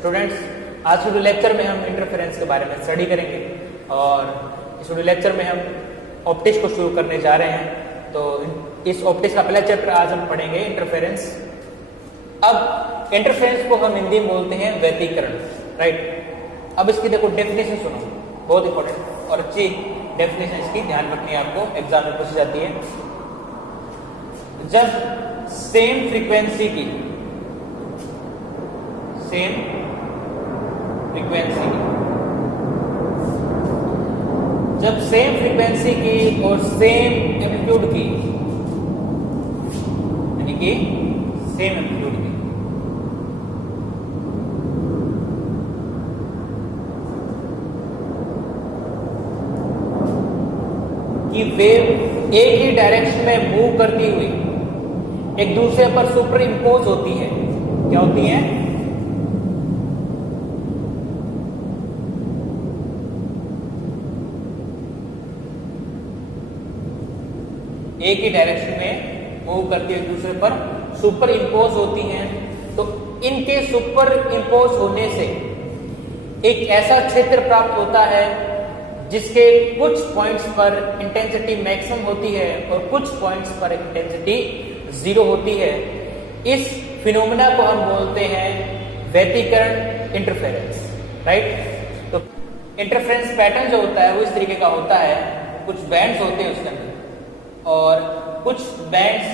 Students, आज के lecture में हम इंटरफेरेंस के बारे में स्टडी करेंगे और इस लेक्चर में हम ऑप्टिक्स को शुरू करने जा रहे हैं। तो इस ऑप्टिक्स का पहला चैप्टर आज हम पढ़ेंगे इंटरफेरेंस। अब इंटरफेरेंस को हम हिंदी में बोलते हैं व्यतिकरण, राइट। अब इसकी देखो डेफिनेशन सुनो, बहुत इंपॉर्टेंट और अच्छी डेफिनेशन इसकी ध्यान रखनी है, आपको एग्जाम में पूछी जाती है। जब सेम फ्रीक्वेंसी की जब सेम फ्रीक्वेंसी की और सेम एम्पलीट्यूड की, यानी कि सेम एम्पलीट्यूड की वेव एक ही डायरेक्शन में मूव करती हुई एक दूसरे पर सुपर इम्पोज होती है। क्या होती है? एक ही डायरेक्शन में मूव करती हुई एक दूसरे पर सुपर इम्पोज होती हैं। तो इनके सुपर इम्पोज होने से एक ऐसा क्षेत्र प्राप्त होता है जिसके कुछ पॉइंट्स पर इंटेंसिटी मैक्सिमम होती है और कुछ पॉइंट्स पर इंटेंसिटी जीरो होती है। इस फिनोमेना को हम बोलते हैं व्यतिकरण, इंटरफेरेंस, राइट। तो इंटरफेरेंस पैटर्न जो होता है वो इस तरीके का होता है, कुछ बैंड्स होते हैं उसके अंदर और कुछ बैंड्स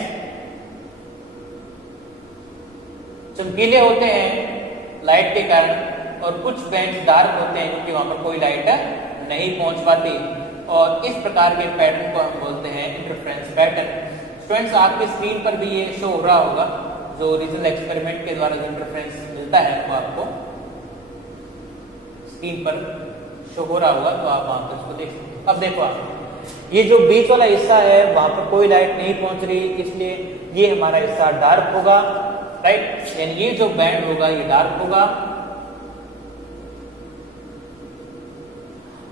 चमकीले होते हैं लाइट के कारण और कुछ बैंड्स डार्क होते हैं क्योंकि वहां पर कोई लाइट नहीं पहुंच पाती। और इस प्रकार के पैटर्न को हम बोलते हैं इंटरफेरेंस पैटर्न। स्टूडेंट्स, आपकी स्क्रीन पर भी ये शो हो रहा होगा, जो रीजनल एक्सपेरिमेंट के द्वारा जो इंटरफेरेंस मिलता है वो आपको स्क्रीन पर शो हो रहा होगा, तो आप वहां पर इसको देख सकते हैं। अब देखो, आप ये जो बीच वाला हिस्सा है वहां पर कोई लाइट नहीं पहुंच रही, इसलिए ये हमारा हिस्सा डार्क होगा, राइट। यानी ये जो बैंड होगा ये डार्क होगा।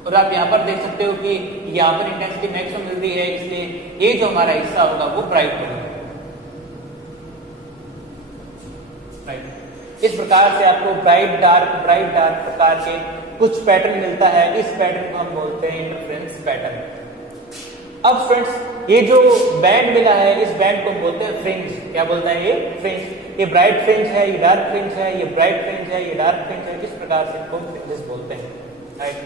और आप यहां पर देख सकते हो कि यहां पर इंटेंसिटी मैक्सिमम मिल रही है, इसलिए ये जो हमारा हिस्सा होगा वो ब्राइट होगा, राइट। इस प्रकार से आपको ब्राइट डार्क प्रकार के कुछ पैटर्न मिलता है। इस पैटर्न को हम बोलते हैं इंटरफेरेंस पैटर्न। अब फ्रेंड्स, ये जो बैंड मिला है इस बैंड को हम बोलते हैं फ्रिंज। क्या बोलते हैं? ये फ्रिंज। ये ब्राइट फ्रिंज है, ये डार्क फ्रिंज है, ये ब्राइट फ्रिंज है, ये डार्क फ्रिंज है। इस प्रकार से इनको फ्रिंजेस बोलते हैं, राइट।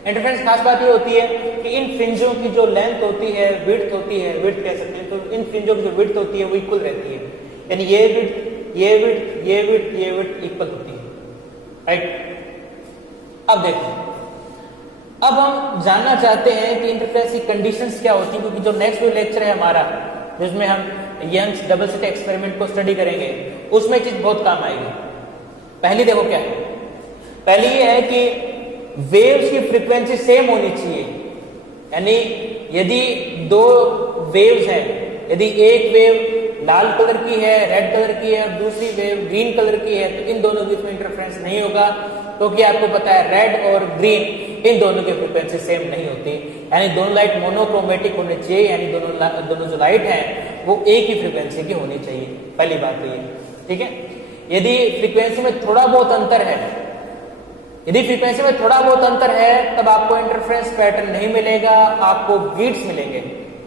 इंटरफेरेंस खास बात ये होती है कि इन फ्रिंजों की जो लेंथ होती है, विड्थ होती है, विड्थ कह सकते हैं, तो इन फ्रिंजों की जो विड्थ होती है वो इक्वल रहती है। यानी ये विड्थ, ये विड्थ, ये विड्थ, ये विड्थ इक्वल होती है, राइट। अब देखो, अब हम जानना चाहते हैं कि इंटरफेरेंस की कंडीशंस क्या होती है, क्योंकि जो नेक्स्ट लेक्चर है हमारा जिसमें हम यंग्स डबल स्लिट एक्सपेरिमेंट को स्टडी करेंगे उसमें चीज बहुत काम आएगी। पहली देखो क्या है, पहली ये है कि वेव्स की फ्रीक्वेंसी सेम होनी चाहिए। यानी यदि दो वेव्स हैं, यदि एक वेव लाल कलर की है, रेड कलर की है और दूसरी वेव ग्रीन कलर की है, तो इन दोनों के बीच में इंटरफेरेंस नहीं होगा, क्योंकि आपको पता है रेड और ग्रीन इन दोनों की फ्रीक्वेंसी सेम नहीं होती। यानी दोनों लाइट मोनोक्रोमेटिक होने चाहिए, यानी दोनों जो लाइट हैं वो एक ही फ्रीक्वेंसी की होनी चाहिए। पहली बात तो ये, ठीक है। यदि फ्रीक्वेंसी में थोड़ा बहुत अंतर है, यदि फ्रीक्वेंसी में थोड़ा बहुत अंतर है तब आपको इंटरफेरेंस पैटर्न नहीं मिलेगा, आपको बीट्स मिलेंगे,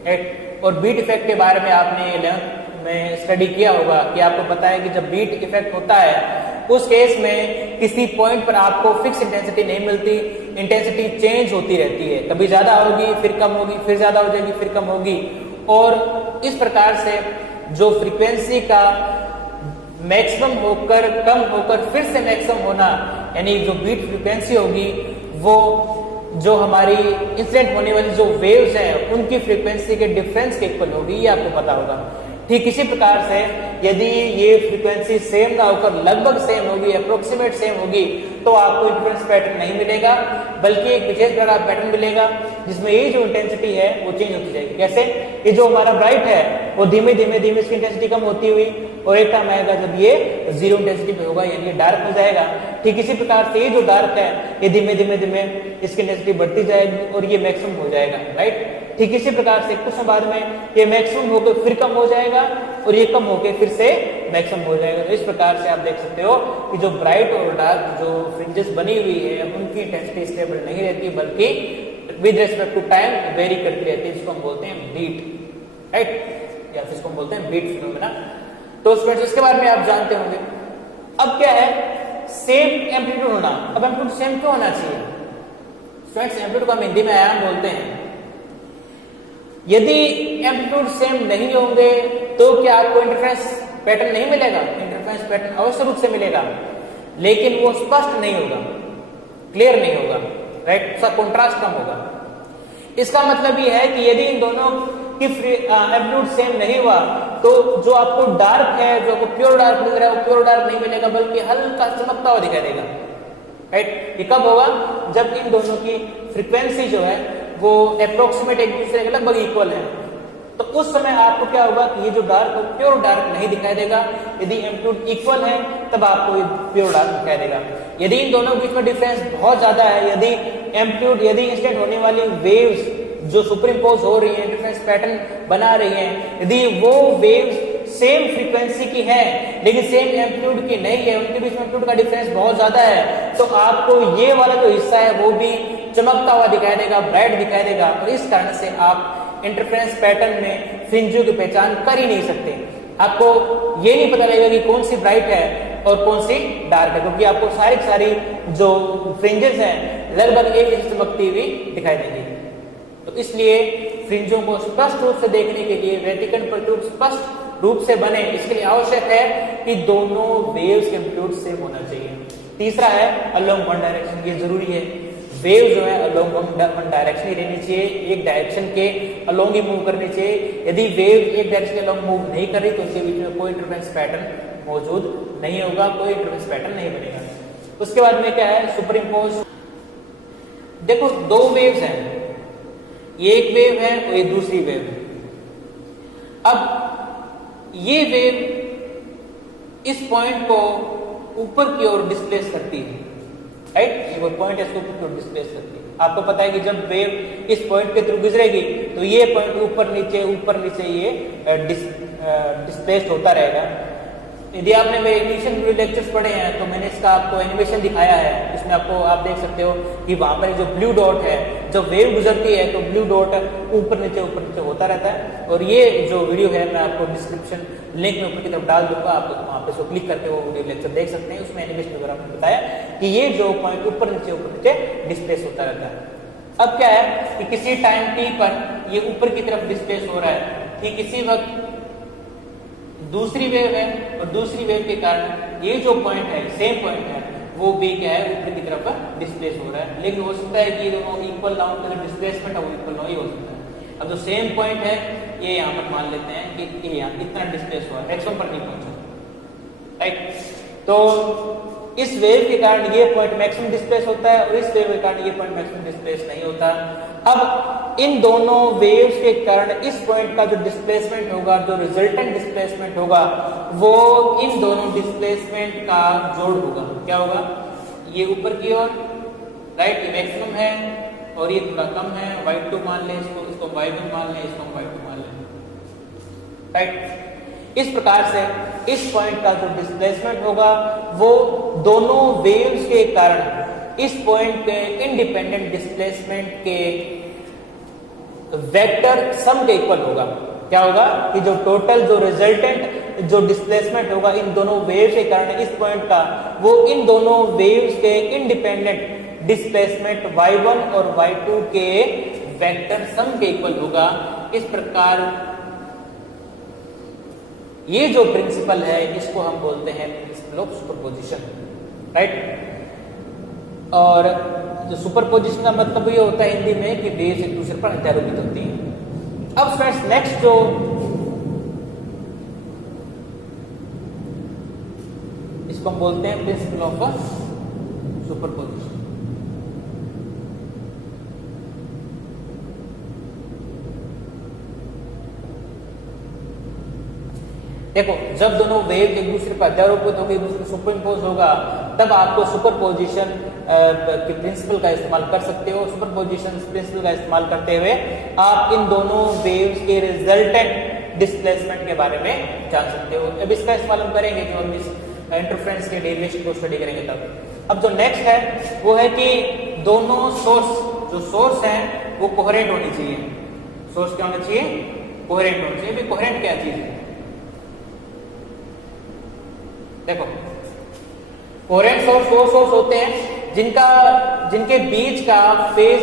राइट। और बीट इफेक्ट के बारे में आपने 11th में स्टडी किया होगा कि आपको पता है कि जब बीट इफेक्ट होता है उस केस में किसी पॉइंट पर आपको फिक्स इंटेंसिटी नहीं मिलती, इंटेंसिटी चेंज होती रहती है, कभी ज्यादा होगी फिर कम होगी, फिर ज्यादा हो जाएगी फिर कम होगी। और इस प्रकार से जो फ्रीक्वेंसी का मैक्सिमम होकर कम होकर फिर से मैक्सिमम होना, यानी जो बीट फ्रीक्वेंसी होगी वो जो हमारी इंसिडेंट होने वाली जो वेव्स हैं उनकी फ्रीक्वेंसी के डिफरेंस के इक्वल होगी, ये आपको पता होगा। ठीक इसी प्रकार से यदि ये फ्रीक्वेंसी सेम ना होकर लगभग सेम होगी, अप्रोक्सीमेट सेम होगी, तो आपको इंटरफेरेंस पैटर्न नहीं मिलेगा, बल्कि एक विशेष प्रकार का पैटर्न मिलेगा जिसमें ये जो इंटेंसिटी है वो चेंज होती जाएगी। कैसे? ये जो हमारा ब्राइट है वो धीमे धीमे धीमे इसकी इंटेंसिटी कम होती हुई और एक टाइम आएगा जब ये जीरो इंटेंसिटी पे होगा, यानी ये डार्क हो जाएगा। ठीक इसी प्रकार से ये जो डार्क है ये धीमे धीमे धीमे इसकी इंटेंसिटी बढ़ती जाएगी और ये मैक्सिमम हो जाएगा, राइट। ठीक इसी प्रकार से कुछ समय बाद में ये मैक्सिमम होकर फिर कम हो जाएगा और ये कम होकर फिर से मैक्सिमम हो जाएगा। तो इस प्रकार से आप देख सकते हो कि जो ब्राइट और डार्क जो फ्रिंजेस बनी हुई है उनकी इंटेंसिटी स्टेबल नहीं रहती, बल्कि with respect to time vary करती रहती है, जिसको हम बोलते हैं बीट, राइट, या फिर इसको हम बोलते हैं बीट फिनोमेना। तो स्टूडेंट्स इसके बारे में आप जानते होंगे। अब क्या है, सेम एम्पलीट्यूड होना। अब एम्पलीट्यूड सेम क्यों होना चाहिए स्टूडेंट्स? एम्पलीट्यूड को हम हिंदी में आयाम बोलते हैं। यदि एम्पलीट्यूड सेम नहीं होंगे तो क्या आपको इंटरफेरेंस पैटर्न नहीं मिलेगा? इंटरफेरेंस पैटर्न अवश्य रूप से मिलेगा, लेकिन वो स्पष्ट नहीं होगा, क्लियर नहीं होगा, राइट, उसका कंट्रास्ट कम होगा। इसका मतलब ये है कि यदि इन दोनों की एम्पलीट्यूड सेम नहीं हुआ तो जो आपको डार्क है, जो आपको प्योर डार्क मिल रहा है, वो प्योर डार्क नहीं मिलेगा, बल्कि हल्का चमकता हुआ दिखाई देगा, राइट। ये कब होगा? जब इन दोनों की फ्रीक्वेंसी जो है वो अप्रोक्सीमेट एक दूसरे के लगभग इक्वल है। तो उस समय आपको क्या होगा कि ये जो डार्क है प्योर डार्क नहीं दिखाई देगा। यदि एम्पलीट्यूड इक्वल है तब आपको ये प्योर डार्क दिखाई देगा। यदि इन दोनों के बीच में डिफरेंस बहुत ज्यादा है, यदि एम्पलीट्यूड, यदि इंसिडेंट होने वाली वेव्स जो सुपरइम्पोज हो रही है, डिफरेंस पैटर्न बना रही है, यदि वो वेव्स सेम फ्रीक्वेंसी की है लेकिन सेम एम्पलीट्यूड की नहीं है, उनके बीच में एम्पलीट्यूड का डिफरेंस बहुत ज्यादा है, तो आपको ये वाला जो हिस्सा है वो भी चमकता हुआ दिखाई देगा, ब्राइट दिखाई देगा। और इस कारण से आप इंटरफेरेंस पैटर्न में फ्रिंजों की पहचान कर ही नहीं सकते। आपको ये नहीं पता लगेगा कि कौन सी ब्राइट है और कौन सी डार्क है, क्योंकि आपको सारी जो फ्रिंजेस हैं लगभग एक जैसी चमकती हुई दिखाई देंगी। तो इसलिए फ्रिंजों को स्पष्ट रूप से देखने के लिए व्यतिकरण एम्पलीट्यूड स्पष्ट रूप से बने, इसके लिए आवश्यक है कि दोनों वेव्स के एम्पलीट्यूड सेम होना चाहिए। तीसरा है अलोंग वन डायरेक्शन, ये जरूरी है। वेव जो है अलोंग वन डायरेक्शन ही रहनी चाहिए, एक डायरेक्शन के अलोंग ही मूव करनी चाहिए। यदि वेव एक डायरेक्शन के अलोंग मूव नहीं कर रही तो उसके बीच में कोई इंटरफेरेंस पैटर्न मौजूद नहीं होगा, कोई इंटरफेरेंस पैटर्न नहीं बनेगा। उसके बाद में क्या है, सुपरइम्पोज। देखो दो वेव्स हैं, एक वेव है और एक दूसरी वेव है। अब ये वेव इस पॉइंट को ऊपर की ओर डिस्प्लेस करती है, राइट, ये वो पॉइंट है इसको ऊपर की ओर डिस्प्लेस करती है। आपको पता है कि जब वेव इस पॉइंट के थ्रू गुजरेगी तो ये पॉइंट ऊपर नीचे ये डिस्प्लेस्ड होता रहेगा। यदि आपने मेरे इनिशियल लेक्चर्स पढ़े हैं तो मैंने इसका आपको एनिमेशन दिखाया है, इसमें आपको आप देख सकते हो कि वहां पर जो ब्लू डॉट है, जब वेव गुजरती है तो ब्लू डॉट ऊपर नीचे होता रहता है। और ये जो वीडियो है मैं आपको डिस्क्रिप्शन लिंक में ऊपर की तरफ डाल दूंगा, आप वहां पे इसको क्लिक करके वो वीडियो लेक्चर देख सकते हैं। उसमें एनिमेशन वगैरह आपने बताया कि ये जो पॉइंट ऊपर नीचे डिस्प्लेस होता रहता है। अब क्या है कि किसी टाइम टी पर ये ऊपर की तरफ डिस्प्लेस हो रहा है, ठीक किसी वक्त दूसरी वेव है और दूसरी वेव के कारण ये जो पॉइंट है, सेम पॉइंट है, वो भी क्या है ऊपर की तरफ डिस्प्लेस हो रहा है। लेकिन हो सकता है कि दोनों इक्वल ना हो, डिस्प्लेसमेंट है वो इक्वल नहीं हो सकता है। अब जो सेम पॉइंट है ये यहाँ पर मान लेते हैं कि ये यहाँ इतना डिस्प्लेस हुआ, एक्स1 पर नहीं पहुंचा, राइट। तो इस वेव के कारण ये पॉइंट मैक्सिमम डिस्प्लेस होता है और इस वेव के कारण ये पॉइंट मैक्सिमम डिस्प्लेस नहीं होता। अब इन दोनों वेव्स के कारण इस पॉइंट का जो डिस्प्लेसमेंट होगा, जो रिजल्टेंट डिस्प्लेसमेंट होगा, वो इन दोनों डिस्प्लेसमेंट का जोड़ होगा। क्या होगा? ये ऊपर की ओर, राइट, ये मैक्सिमम है और ये थोड़ा कम है, y2 मान लें इसको y1 मान लें, इसको y2 मान लें, राइट। इस प्रकार से इस पॉइंट का जो डिस्प्लेसमेंट होगा वो दोनों वेव्स के कारण इस पॉइंट के इंडिपेंडेंट डिस्प्लेसमेंट के वेक्टर सम के इक्वल होगा। क्या होगा कि जो टोटल जो रिजल्टेंट जो डिस्प्लेसमेंट होगा इन दोनों वेव्स के कारण इस पॉइंट का, वो इन दोनों वेव्स के इंडिपेंडेंट डिस्प्लेसमेंट y1 और y2 के वेक्टर सम के इक्वल होगा। इस प्रकार ये जो प्रिंसिपल है इसको हम बोलते हैं प्रिंसिपल ऑफ सुपरपोजिशन, राइट। और जो सुपरपोजिशन का मतलब ये होता है हिंदी में कि वेव्स एक दूसरे पर अत्यारोपित होती हैं। अब फ्रेंड्स नेक्स्ट जो इसको हम बोलते हैं प्रिंसिपल ऑफ सुपरपोजिशन। देखो जब दोनों वेव एक दूसरे पर अध्यारोपित होगी, एक दूसरे सुपरइम्पोज होगा, तब आपको सुपरपोजिशन के प्रिंसिपल का इस्तेमाल कर सकते हो। सुपरपोजिशन प्रिंसिपल का इस्तेमाल करते हुए आप इन दोनों वेव्स के रिजल्टेंट डिस्प्लेसमेंट के बारे में जान सकते हो। अब इसका इस्तेमाल हम करेंगे जो हम इस इंटरफ्रेंस के डेरिवेशन को स्टडी करेंगे तब। अब जो नेक्स्ट है वो है कि दोनों सोर्स हैं वो कोहेरेंट होनी चाहिए। सोर्स क्या होना चाहिए? कोहेरेंट होना चाहिए। कोहेरेंट क्या चीज है? देखो, कोहेरेंट सोर्स वो सोर्स होते हैं जिनके बीच का फेज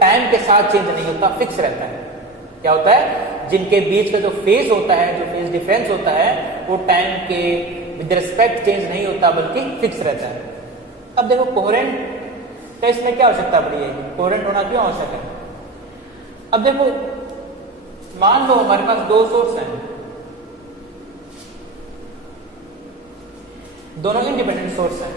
टाइम के साथ चेंज नहीं होता, फिक्स रहता है। क्या होता है? जिनके बीच का जो फेज होता है, जो फेज डिफरेंस होता है, वो टाइम के विद रिस्पेक्ट चेंज नहीं होता बल्कि फिक्स रहता है। अब देखो, कोहेरेंट का इसमें क्या आवश्यकता पड़ी है? कोहेरेंट होना क्यों आवश्यक है? अब देखो, मान लो हमारे पास दो सोर्स हैं, दोनों इंडिपेंडेंट सोर्स हैं।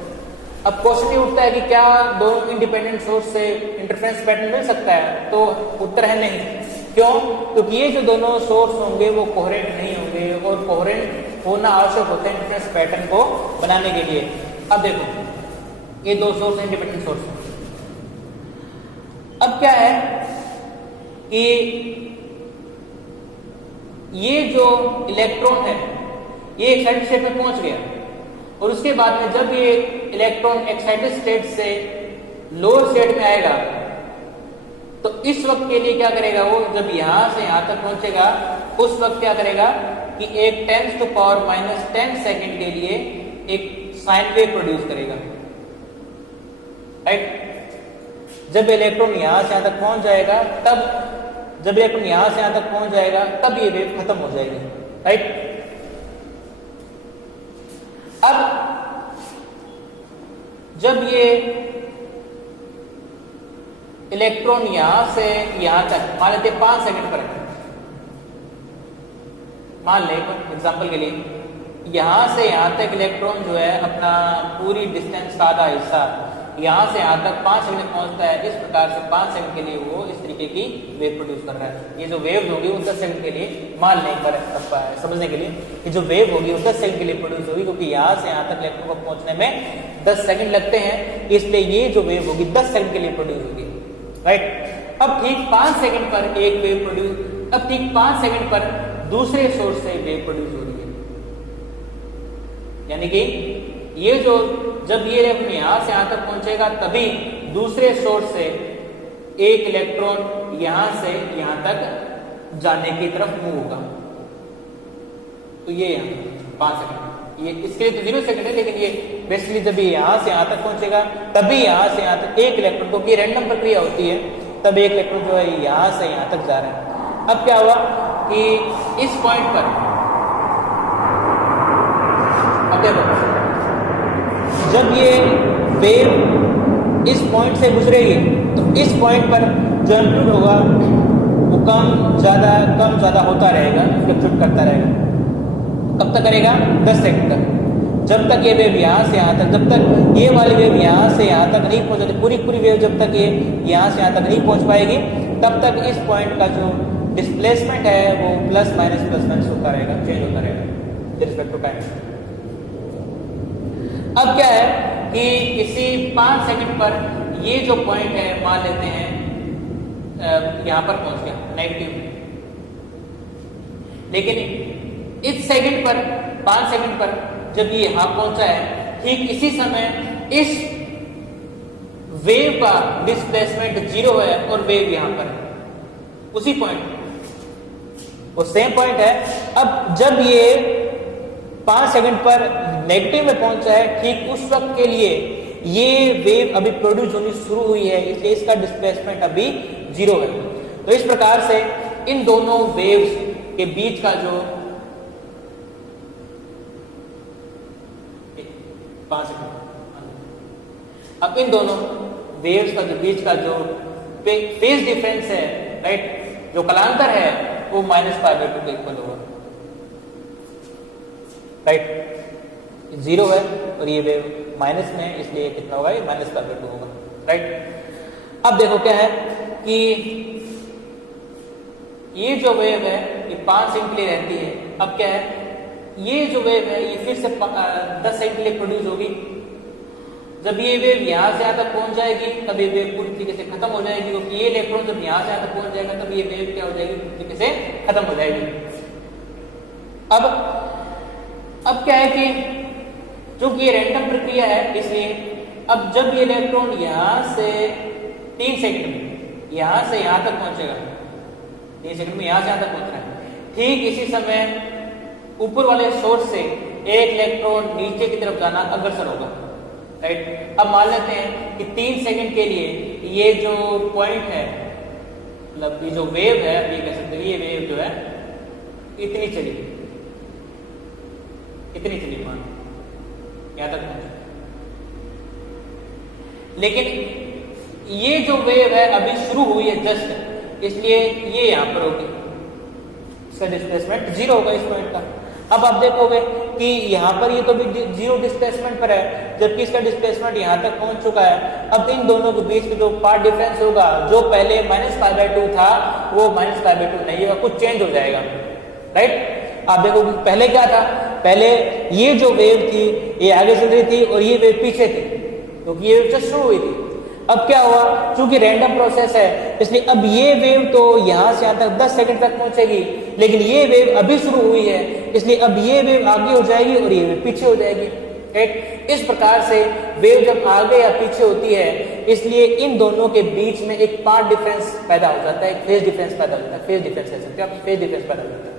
अब क्वेश्चन ये उठता है कि क्या दोनों इंडिपेंडेंट सोर्स से इंटरफेरेंस पैटर्न मिल सकता है? तो उत्तर है नहीं। क्यों? क्योंकि ये जो दोनों सोर्स होंगे वो कोहेरेंट नहीं होंगे, और कोहेरेंट होना आवश्यक होता है इंटरफेरेंस पैटर्न को बनाने के लिए। अब देखो, ये दो सोर्स इंडिपेंडेंट सोर्स हैं। अब क्या है कि ये जो इलेक्ट्रॉन है ये एक्साइटेड स्टेट में पहुंच गया, और उसके बाद में जब ये इलेक्ट्रॉन एक्साइटेड स्टेट से लोअर स्टेट में आएगा तो इस वक्त के लिए क्या करेगा? वो जब यहां से यहां तक पहुंचेगा उस वक्त क्या करेगा कि एक 10⁻⁻10 सेकेंड के लिए एक साइन वेव प्रोड्यूस करेगा, राइट? जब इलेक्ट्रॉन यहां से यहां तक पहुंच जाएगा जब इलेक्ट्रॉन यहां से यहां तक पहुंच जाएगा तब ये वेव खत्म हो जाएगी, राइट? अब जब ये इलेक्ट्रॉन यहां से यहां तक मान लेते 5 सेकंड पर है, मान ले एग्जांपल के लिए यहां से यहां तक इलेक्ट्रॉन जो है अपना पूरी डिस्टेंस का आधा हिस्सा यहां से यहां तक 5 सेकंड पहुंचता है। इस प्रकार से 5 सेकंड के लिए वो इस तरीके की वेव प्रोड्यूस कर रहा है। ये जो वेव होगी वो 10 सेकंड के लिए, मान लें एक बार समझने के लिए, ये जो वेव होगी वो 10 सेकंड के लिए प्रोड्यूस होगी, क्योंकि यहां से यहां तक इलेक्ट्रॉन को पहुंचने में 10 सेकंड लगते हैं, इसलिए ये जो वेव होगी 10 सेकंड के लिए प्रोड्यूस होगी, राइट? अब ठीक 5 सेकंड पर एक वेव प्रोड्यूस, अब ठीक 5 सेकंड पर दूसरे सोर्स से वेव प्रोड्यूस हो रही है। यानी कि ये जो जब ये यहां से यहां तक पहुंचेगा तभी दूसरे सोर्स से एक इलेक्ट्रॉन यहां से यहां तक जाने की तरफ मूव होगा। तो ये यहां 5 सेकंड, ये इसके लिए तो 0 सेकंड है, लेकिन ये बेसिकली जब ये यहां से यहां तक पहुंचेगा तभी यहां से यहां तक एक इलेक्ट्रॉन, क्योंकि रैंडम प्रक्रिया होती है, तब एक इलेक्ट्रॉन जो है यहां से यहां तक जा रहा है। अब क्या हुआ कि इस पॉइंट पर, अब देखो, जब ये वेव इस पॉइंट से गुजरेगी तो इस पॉइंट पर जो एम्पलीट्यूड होगा वो कम ज्यादा होता रहेगा, फ्लक्चुएट करता रहेगा। कब तक करेगा? 10 सेकंड तक। जब तक ये वेव यहाँ से यहाँ तक, जब तक ये वाली वेव यहाँ से यहाँ तक नहीं पहुंच जाती, पूरी वेव जब तक ये यहाँ से यहाँ तक नहीं पहुंच पाएगी, तब तक इस पॉइंट का जो डिस्प्लेसमेंट है वो प्लस माइनस होता रहेगा, चेंज होता रहेगा विद रिस्पेक्ट टू टाइम। अब क्या है कि इसी 5 सेकंड पर ये जो पॉइंट है मान लेते हैं यहां पर पहुंच गया नेगेटिव, लेकिन इस सेकंड पर 5 सेकंड पर जब ये यहां पहुंचा है, ठीक इसी समय इस वेव का डिस्प्लेसमेंट 0 है और वेव यहां पर है, उसी पॉइंट, वो सेम पॉइंट है। अब जब ये 5 सेकंड पर नेगेटिव में पहुंचा है, ठीक उस वक्त के लिए ये वेव अभी प्रोड्यूस होनी शुरू हुई है, इसलिए इसका डिस्प्लेसमेंट अभी 0 है। तो इस प्रकार से इन दोनों वेव्स के बीच का जो 5 सेकंड, अब इन दोनों वेव्स का जो बीच का जो फेज डिफरेंस है, राइट, जो कालांतर है वो -π/2 के इक्वल होगा, राइट? 0 है और ये वेव माइनस में है, इसलिए कितना होगा? ये -π/2 होगा, राइट? अब देखो क्या है कि ये जो वेव है ये 5 सेकंड के लिए रहती है। अब क्या है, ये जो वेव है ये फिर से 10 सेकंड के लिए प्रोड्यूस होगी। जब ये वेव यहां से यहां तक पहुंच जाएगी तब ये वेव पूरी तरीके से खत्म हो जाएगी, क्योंकि ये इलेक्ट्रॉन जब यहां से यहां तक पहुंच जाएगा तब ये वेव क्या हो जाएगी? पूरी तरीके से खत्म हो जाएगी, अब क्या है कि चूंकि ये रैंडम प्रक्रिया है, इसलिए अब जब ये इलेक्ट्रॉन यहां से 3 सेकंड में यहां से यहां तक पहुंचेगा, 3 सेकंड में यहां से यहां तक पहुंच रहा है, ठीक इसी समय ऊपर वाले सोर्स से एक इलेक्ट्रॉन नीचे की तरफ जाना अग्रसर होगा, राइट। अब मान लेते हैं कि 3 सेकंड के लिए ये जो पॉइंट है, मतलब ये जो वेव है, ये कह सकते हैं ये वेव जो है इतनी चली मान यहां तक पहुंची, लेकिन ये जो वेव है अभी शुरू हुई है जस्ट, इसलिए ये यहां पर होगी, इसका डिस्प्लेसमेंट 0 होगा इस पॉइंट का। अब आप देखोगे कि यहाँ पर ये तो भी 0 डिस्प्लेसमेंट पर है, जबकि इसका डिस्प्लेसमेंट यहाँ तक पहुंच चुका है। अब इन दोनों के बीच में जो पाथ डिफरेंस होगा, जो पहले -π/2 था वो -π/2 नहीं होगा, कुछ चेंज हो जाएगा, राइट। आप देखोगे पहले क्या था, पहले ये जो वेव थी ये आगे चल रही थी और ये वेव पीछे थी, क्योंकि ये वेव जस्ट शुरू हुई थी। अब क्या हुआ, चूंकि रैंडम प्रोसेस है, इसलिए अब ये वेव तो यहां से यहां तक 10 सेकंड तक पहुंचेगी, लेकिन ये वेव अभी शुरू हुई है, इसलिए अब ये वेव आगे हो जाएगी और ये वेव पीछे हो जाएगी, राइट। इस प्रकार से वेव जब आगे या पीछे होती है, इसलिए इन दोनों के बीच में एक पाथ डिफरेंस पैदा हो जाता है, एक फेज डिफरेंस पैदा हो जाता है, फेज डिफरेंस कह सकते हैं आप, फेज डिफरेंस पैदा हो जाता है।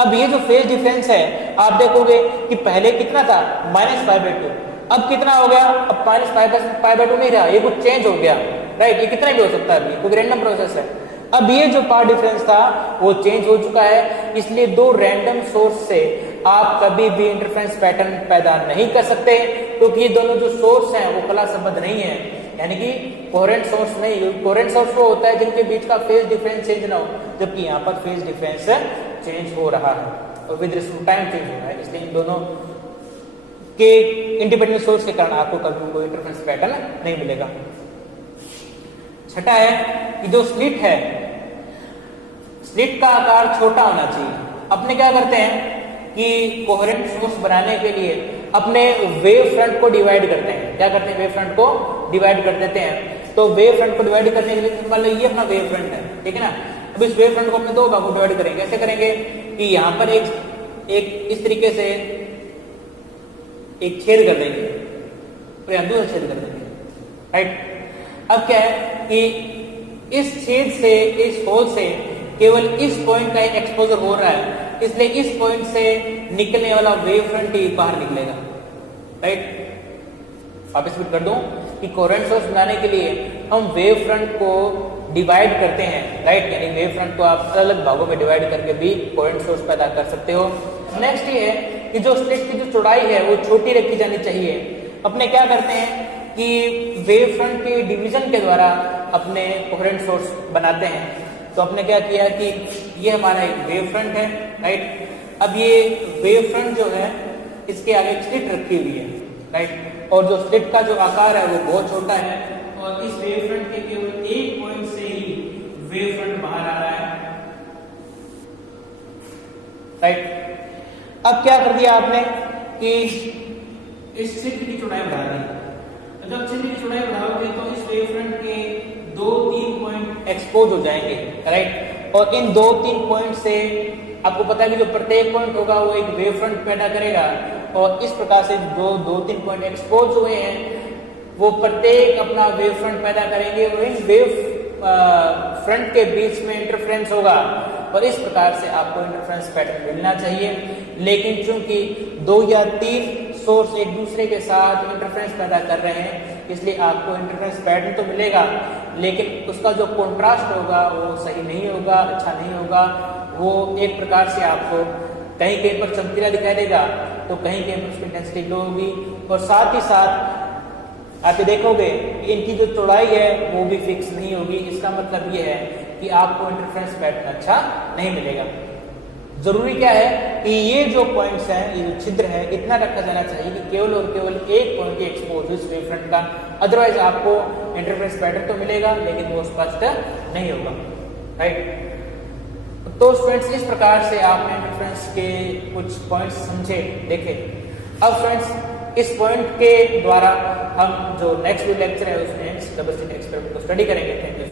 अब ये जो फेज डिफरेंस है, आप देखोगे कि पहले कितना था, -π/2, अब कितना हो गया, अब -π/2 नहीं रहा, ये कुछ चेंज हो गया, राइट। ये कितना भी हो सकता है अभी, क्योंकि रैंडम प्रोसेस है। अब ये जो पाथ डिफरेंस था वो चेंज हो चुका है, इसलिए दो रैंडम सोर्स से आप कभी भी इंटरफेरेंस पैटर्न पैदा नहीं कर सकते, क्योंकि ये दोनों जो सोर्स हैं वो कला संबद्ध नहीं है, यानी कि कोहेरेंट सोर्स नहीं। कोहेरेंट सोर्स वो होता है जिनके बीच का फेज डिफरेंस चेंज ना हो, जबकि यहाँ पर फेज डिफरेंस चेंज हो रहा है और with respect to time change हो रहा है, इसलिए इन दोनों के इंडिपेंडेंट सोर्स के कारण आपको कभी कोई इंटरफेरेंस पैटर्न नहीं मिलेगा। छठा है कि जो स्लिट है, स्लिट का आकार छोटा होना चाहिए। अपने क्या करते हैं कि कोहेरेंट सोर्स बनाने के लिए अपने वेव फ्रंट को डिवाइड करते हैं। क्या करते हैं, वेव फ्रंट को डिवाइड कर देते हैं। तो वेव फ्रंट को डिवाइड करने के लिए मान लो ये अपना वेव फ्रंट है, ठीक है ना। अब इस वेव फ्रंट को अपने दो भागों डिवाइड करेंगे। कैसे करेंगे कि यहाँ पर एक इस तरीके से एक छेद कर देंगे और यहाँ दूसरा छेद कर देंगे, राइट। अब क्या है कि इस छेद से, इस होल से केवल इस पॉइंट का एक एक्सपोजर हो रहा है, इसलिए इस पॉइंट से निकलने वाला वेव फ्रंट ही बाहर निकलेगा, राइट। वापस रिपीट कर दूं कि कोहेरेंट सोर्स बनाने के लिए हम वेव फ्रंट को डिवाइड करते हैं, राइट। यानी वेव फ्रंट को आप अलग भागों में डिवाइड करके भी कोहेरेंट सोर्स पैदा कर सकते हो। नेक्स्ट ये है कि जो स्लिट की जो चौड़ाई है वो छोटी रखी जानी चाहिए। अपने क्या करते हैं कि वेव फ्रंट के डिवीजन के द्वारा अपने कोहेरेंट सोर्स बनाते हैं। तो अपने क्या किया कि ये हमारा एक वेव फ्रंट है, राइट। अब ये वेव फ्रंट जो है इसके आगे एक स्लिट रखी हुई है, राइट। और जो स्लिट का जो आकार है वो बहुत छोटा है और इस वेव फ्रंट के केवल एक पॉइंट से ही वेव फ्रंट बाहर आ रहा है, राइट। अब क्या कर दिया आपने कि इस स्लिट की चौड़ाई बढ़ा दी। जब स्लिट की चौड़ाई बढ़ाओगे तो इस वेव फ्रंट के 2-3 पॉइंट एक्सपोज हो जाएंगे, राइट। और इन 2-3 पॉइंट से आपको पता है कि जो प्रत्येक पॉइंट होगा वो एक वेव फ्रंट पैदा करेगा और इस प्रकार से जो 2-3 पॉइंट एक्सपोज हुए हैं वो प्रत्येक अपना वेव फ्रंट पैदा करेंगे और इन वेव फ्रंट के बीच में इंटरफेरेंस होगा और इस प्रकार से आपको इंटरफेरेंस पैटर्न मिलना चाहिए। लेकिन चूंकि 2 या 3 सोर्स एक दूसरे के साथ इंटरफेरेंस पैदा कर रहे हैं, इसलिए आपको इंटरफेरेंस पैटर्न तो मिलेगा, लेकिन उसका जो कॉन्ट्रास्ट होगा वो सही नहीं होगा, अच्छा नहीं होगा। वो एक प्रकार से आपको कहीं कहीं पर चमकीला दिखाई देगा तो कहीं कहीं पर उसकी इंटेंसिटी लो होगी। और साथ ही साथ आप देखोगे कि इनकी जो चौड़ाई है वो भी फिक्स नहीं होगी। इसका मतलब ये है कि आपको इंटरफेरेंस पैटर्न अच्छा नहीं मिलेगा। जरूरी क्या है कि ये जो पॉइंट्स हैं, ये जो छिद्र है, इतना रखा जाना चाहिए कि केवल और केवल एक पॉइंट की एक्सपोज इस वेव फ्रंट का, अदरवाइज आपको इंटरफेरेंस पैटर्न तो मिलेगा लेकिन वो स्पष्ट नहीं होगा, राइट। तो स्टूडेंट्स इस प्रकार से आपने इंटरफेरेंस के कुछ पॉइंट्स समझे, देखे। अब स्टूडेंट्स इस पॉइंट के द्वारा हम जो नेक्स्ट लेक्चर है उसमें डबल स्लिट एक्सपेरिमेंट को स्टडी करेंगे।